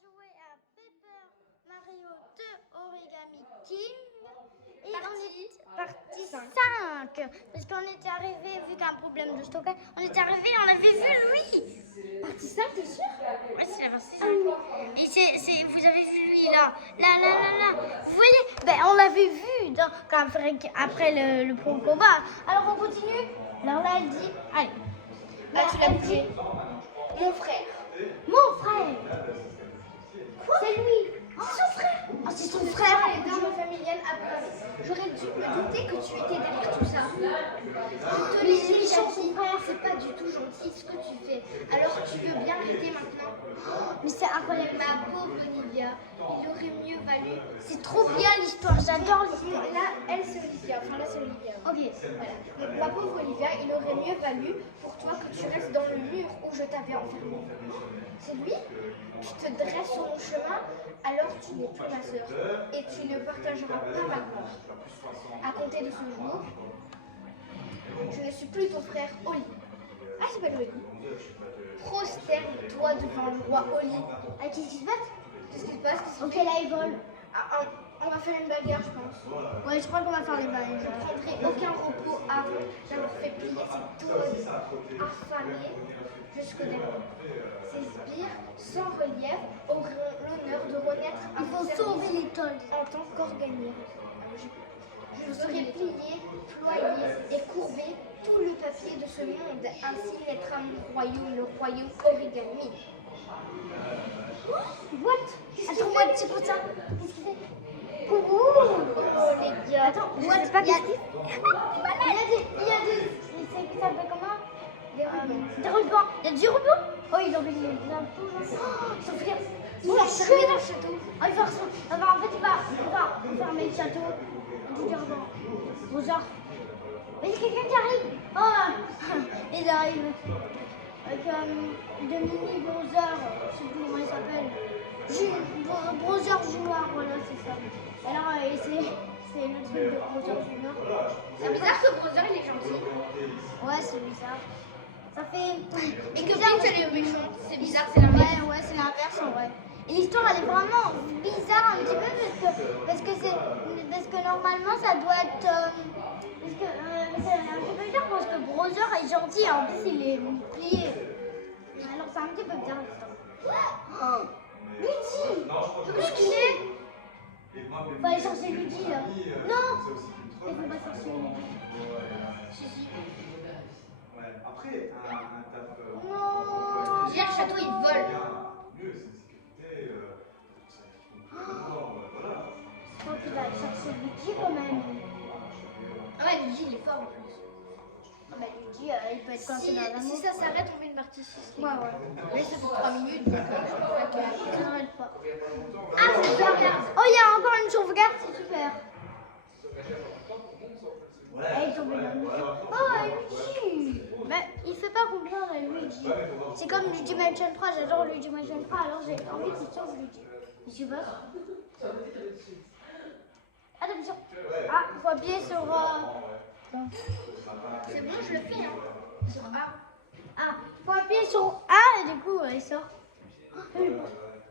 jouer à Paper Mario 2 Origami King. Et on est partie 5. Parce qu'on était arrivé, vu qu'un problème de stockage, on était arrivé, on avait vu lui. Partie 5, t'es sûr? Ouais, c'est la partie 5. Et vous avez vu lui là. Là. Vous voyez? Ben, on l'avait vu après le pro combat. Alors on continue. Alors là, elle dit, allez. Ah, tu l'as bougé. Mon frère. Mon frère. C'est lui. Oh, son frère. Oh, c'est son frère. Les drames familiales après. J'aurais dû me douter que tu étais derrière tout ça. Je te l'ai dit, Jackie, c'est pas du tout gentil ce que tu fais. Alors tu peux bien arrêter maintenant. Mais c'est incroyable. Ma pauvre Olivia, il aurait mieux valu. C'est trop bien l'histoire. J'adore l'histoire. Là, elle c'est Olivia. Enfin là c'est Olivia. Ok. Voilà. Donc, ma pauvre Olivia, il aurait mieux valu pour toi que tu restes dans le mur où je t'avais enfermée. C'est lui? Tu te dresses sur mon chemin, alors tu n'es plus ma sœur. Et tu ne partageras pas ma gloire. À compter de ce jour, je ne suis plus ton frère Oli. Ah, il s'appelle Oli. Prosterne-toi devant le roi Oli. Ah, qu'est-ce qui se passe? Qu'est-ce qui se passe? Ok, là, il vole. On va faire une bagarre, je pense. Ouais, je crois qu'on va faire les balles. Je ne prendrai aucun repos avant d'avoir fait plier cette toise affamée jusqu'au dernier. Ces sbires, sans relief, auront l'honneur de renaître à Il mon faut service sauver les tolls. en tant qu'organier. Je ferai plier, ployer et courber tout le papier de ce monde. Ainsi naîtra mon royaume, le royaume origami. What? Attends-moi un petit peu ça. Qu'est-ce qu'il fait? Oh les gars. Attends, je sais pas qu'est-ce qu'il fait. Il y a des... Ça s'appelle comment? Des rubans. Il y a du ruban? Oh, il aurait mis des impôts. Oh, son frère. Il va fermer dans le château. Oh, il va en fait, il va fermer le château. Du ruban. Bonjour. Mais il y a quelqu'un qui arrive. Oh, il arrive. Avec Dominique Bronzer, je sais plus comment il s'appelle. Bronzer Junior, voilà, c'est ça. Alors, c'est le truc de Bronzer Junior. C'est bizarre que Brother il est gentil. Ouais, c'est bizarre. Ça fait. Et que Pink elle est méchante. C'est bizarre, c'est la même. Ouais, c'est l'inverse en vrai. Et l'histoire elle est vraiment bizarre un petit peu parce que normalement ça doit être. C'est un petit peu bizarre parce que Brother est gentil et en plus il est plié. Alors c'est un petit peu bizarre l'histoire. Oh. Luigi! Qu'est-ce qu'il est? Faut aller chercher Luigi là. Non! Il faut pas chercher Luigi. Après, un taf. Non! Hier, le château il vole. Mieux, c'est sécurité, voilà. Je crois qu'il va aller chercher Luigi quand même. Ah ouais, Luigi il est fort en plus. Ah bah Luigi, il peut être coincé dans la Si ça s'arrête, on fait une partie 6. Ouais. Mais ça fait 3 minutes, donc je crois que. Ça n'arrête pas. Ah, c'est sauvegarde. Oh, il y a encore une sauvegarde, c'est super. Elle est tombée dans le mur. Oh, Luigi! Mais il fait pas combien là, Luigi? C'est comme Luigi Mansion 3, j'adore Luigi Mansion 3, alors j'ai envie qu'il sauve Luigi. Je sais pas. Attention! Ah, il faut appuyer sur. C'est bon, je le fais, hein. Sur A. Ah, il faut appuyer sur A et du coup, il sort. Oh,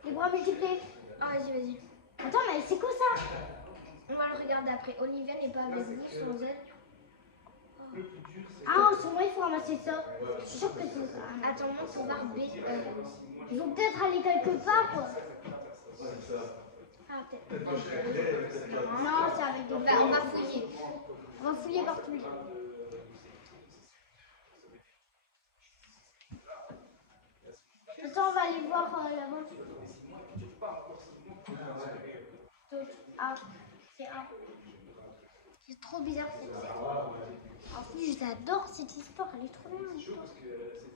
les bras multipliés. Ah, vas-y. Attends, mais c'est quoi ça? On va le regarder après. Olivia n'est pas avec nous sans elle. Ah, en ce moment, il faut ramasser ça. Je suis sûre que c'est ça. Attends, monte sur barre B. Ils vont peut-être aller quelque part, quoi. Ah, peut-être. Non, c'est avec des On va fouiller. On va fouiller partout. Attends, on va aller voir là-bas. Ah, c'est A. C'est trop bizarre cette histoire. En plus, j'adore cette histoire, elle est trop bien.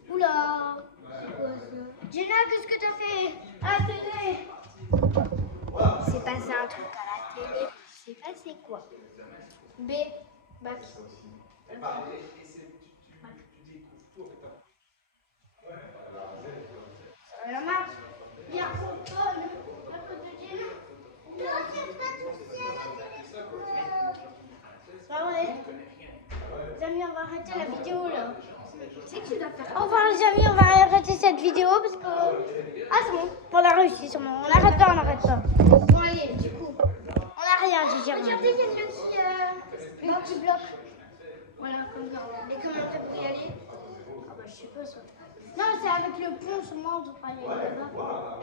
Oula! Gina, qu'est-ce que t'as fait à la télé? C'est passé un truc à la télé. C'est passé quoi? B. Bac. La marche. Il y a son phone à côté de Gina. Non, c'est pas tout seul à la télé. Ah ouais. Les amis, on va arrêter la vidéo là. Tu sais que tu dois faire. Au revoir les amis, on va arrêter cette vidéo. parce que... Ah, c'est bon. On a réussi, sûrement. On n'arrête pas, on n'arrête pas. Bon, allez, du coup. On n'a rien, j'ai dit rien. Regardez, il y a le petit bloc. Voilà, comme ça. Et comment on fait pour y aller? Ah bah, je sais pas, ça. Non, c'est avec le pont, seulement, on doit aller là-bas.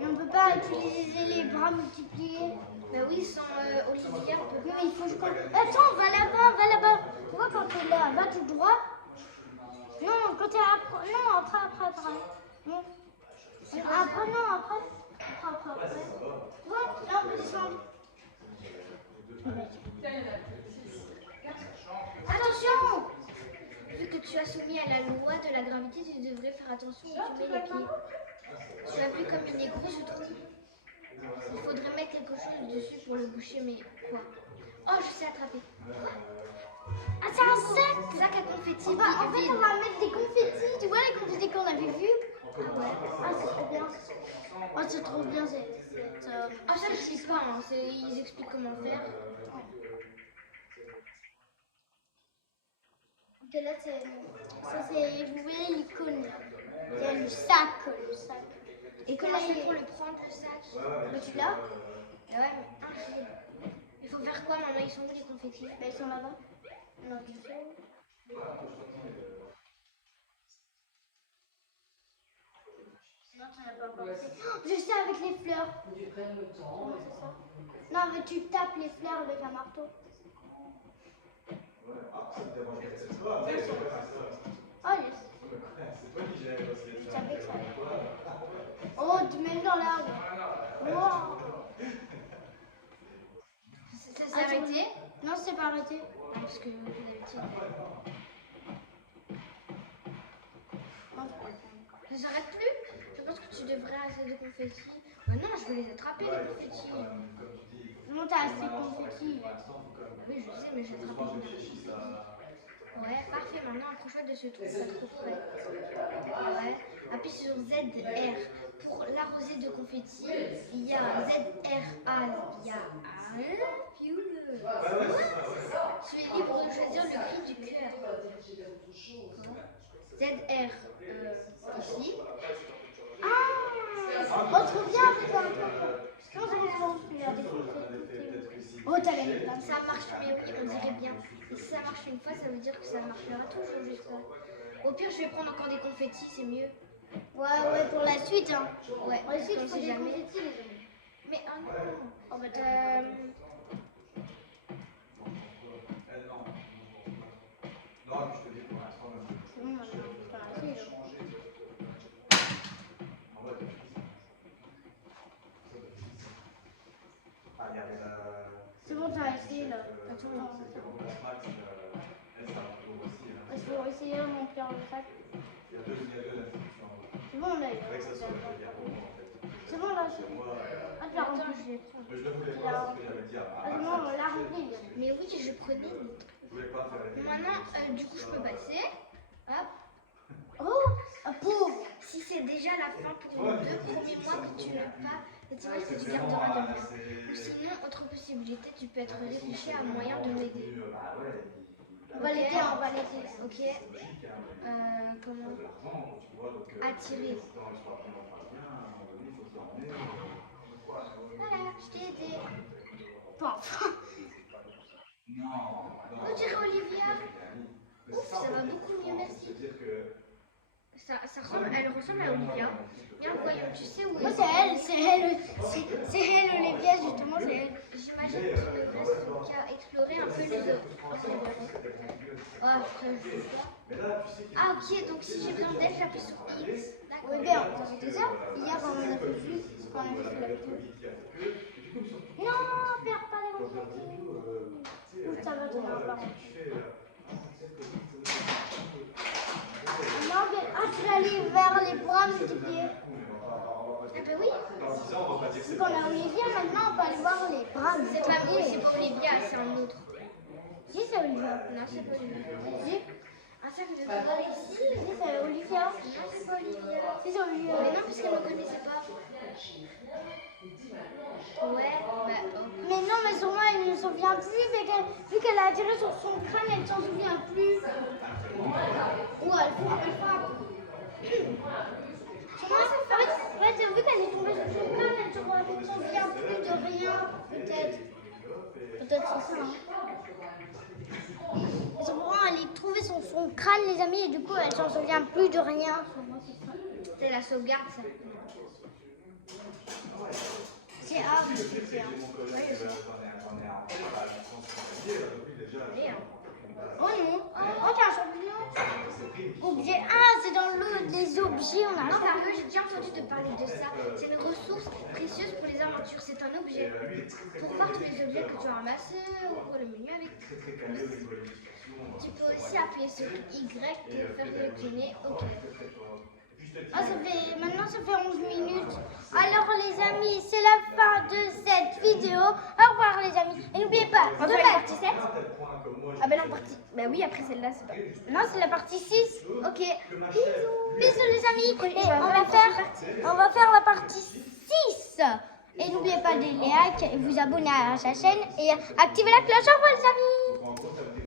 Et on peut pas utiliser les bras multipliés. Bah oui, sans Olivia, on peut Non, mais il faut que je... Attends, va là-bas, va là-bas. Tu vois, quand t'es là, va tout droit. Non, quand t'es après... Non, après. Non. Après, non, après. Après. Tu vois, là, on peut descendre. Attention! Vu que tu as soumis à la loi de la gravité, tu devrais faire attention où tu mets les pieds. Tu appuies comme une écrou, je trouve. Il faudrait mettre quelque chose dessus pour le boucher, mais quoi? Oh, je sais attraper. Quoi? Ah, c'est un sac. Sac à confetti. En fait, on va mettre des confettis. Tu vois les confettis qu'on avait vus? Ah ouais. Ah, c'est trop bien. Oh, c'est trop bien, Ah, ça, je sais pas. Hein. Ils expliquent comment faire. Ok, là, c'est... Ça, c'est... Vous voyez l'icône, là. Il y a le sac. Et comment je fais pour le prendre, le sac? Bah, tu l'as? Ah ouais, mais il faut faire quoi maintenant? Ils sont où les confettis? Bah, ils sont là-bas. Non, tu sais. Non, tu n'as pas encore fait. Oh, je sais, avec les fleurs. Ils prennent le temps. Comment c'est ça? Non, mais tu tapes les fleurs avec un marteau. Oh, yes. Je savais que ça allait. Oh, tu mets dans l'arbre. Wow. Ça s'est arrêté? Non, c'est pas arrêté. Non, parce que d'habitude. Ça s'arrête plus? Je pense que tu devrais assez de confettis. Bah non, je vais les attraper, les confettis. Non, t'as assez de confettis. Oui, je sais, mais je vais attraper les confettis. Ouais, parfait. Maintenant, approche-toi de ce trou, pas trop près. Ouais. Appuie sur ZR. Pour l'arroser de confettis, il y a ZRA. Il y a un. Tu es libre de choisir le cri du cœur. ZR ici. Ah! Oh, trop bien, putain. Comment ça va Oh, t'as gagné plein de Ça marche, mais oui, on dirait bien. Et si ça marche une fois, ça veut dire que ça marchera toujours, j'espère. Au pire, je vais prendre encore des confettis, c'est mieux. Ouais, pour la suite, hein. Ouais, Pour la suite, on il faut sait des jamais. confettis, les amis. Mais oh non. Oh, bah, c'est bon, maintenant, je peux arrêter, là. C'est bon, t'as essayé, là. Attends, il faut essayer de remplir le sac. C'est bon, là. C'est bon, là. Ah, tu l'as Attends, rempli. je vais prendre. Tu l'as rempli. Ah, c'est bon, on l'a rempli. Mais oui, je prenais. Maintenant, du coup, je peux passer. Hop. Oh, ah, pauvre. Si c'est déjà la fin pour les 2 premiers mois que tu n'as pas, cette image que tu garderas demain. Ou sinon, autre possibilité, tu peux être réfléchi à un moyen de m'aider. On va l'aider, on va l'aider. Ok. Comment? Attirer. Voilà, je t'ai aidé. Bon. On dirait Olivia. Ouf, ça va beaucoup mieux, merci. Elle ressemble à Olivia. Bien, voyons, tu sais où Moi, est. c'est elle, Olivia, justement, c'est elle. J'imagine qu'il ne reste qu'à explorer un peu les autres. Ah, ça, je sais pas. Ah, ok, donc si j'ai besoin d'aide, j'appuie sur X. D'accord. Oui, bien, on a fait ça. Hier, quand on a fait juste, quand on a fait la vidéo. Non, perds pas les confettis. Ou ça va te faire pas. Non, mais ah, tu vas aller vers les bras multipliés. Ah, bah oui. Vu qu'on a Olivia, maintenant, on peut aller voir les bras C'est pas multipliés. Olivia, c'est un autre. Si, c'est Olivia. Non, c'est pas Olivia. Si, Ah, ça, je vais voir ici. si, c'est Olivia. Non, c'est pas Olivia. Si, c'est Olivia. Mais non, parce qu'elle ne me connaissait pas. Ouais, bah, oh. Mais non, mais sûrement, elle ne se souvient plus, vu qu'elle a attiré sur son crâne, elle ne s'en souvient plus. Ou elle frappe. peut-être c'est ça. Hein. Son parent allait trouver son crâne, les amis, et du coup, elle s'en souvient plus de rien. C'est la sauvegarde, ça. C'est Oh non, oh t'as un champignon. Objet. Ah, c'est dans les objets, on a un Non, champignon. Mario, j'ai déjà entendu te parler de ça. C'est une ressource précieuse pour les aventures. C'est un objet pour voir tous les objets que tu as ramassés ou pour le menu avec. Tu peux aussi appuyer sur Y pour faire décliner. Ok. Ah, maintenant ça fait 11 minutes. Alors les amis, c'est la fin de cette vidéo. Au revoir les amis. Et n'oubliez pas On de fait la mettre... partie 7. Ah ben non, partie. Ben oui, après celle-là, c'est pas. Non, c'est la partie 6. Ok. Bisous les amis. Et on va faire la partie 6. Et n'oubliez pas de likes et vous abonner à sa chaîne et activer la cloche. Au revoir les amis.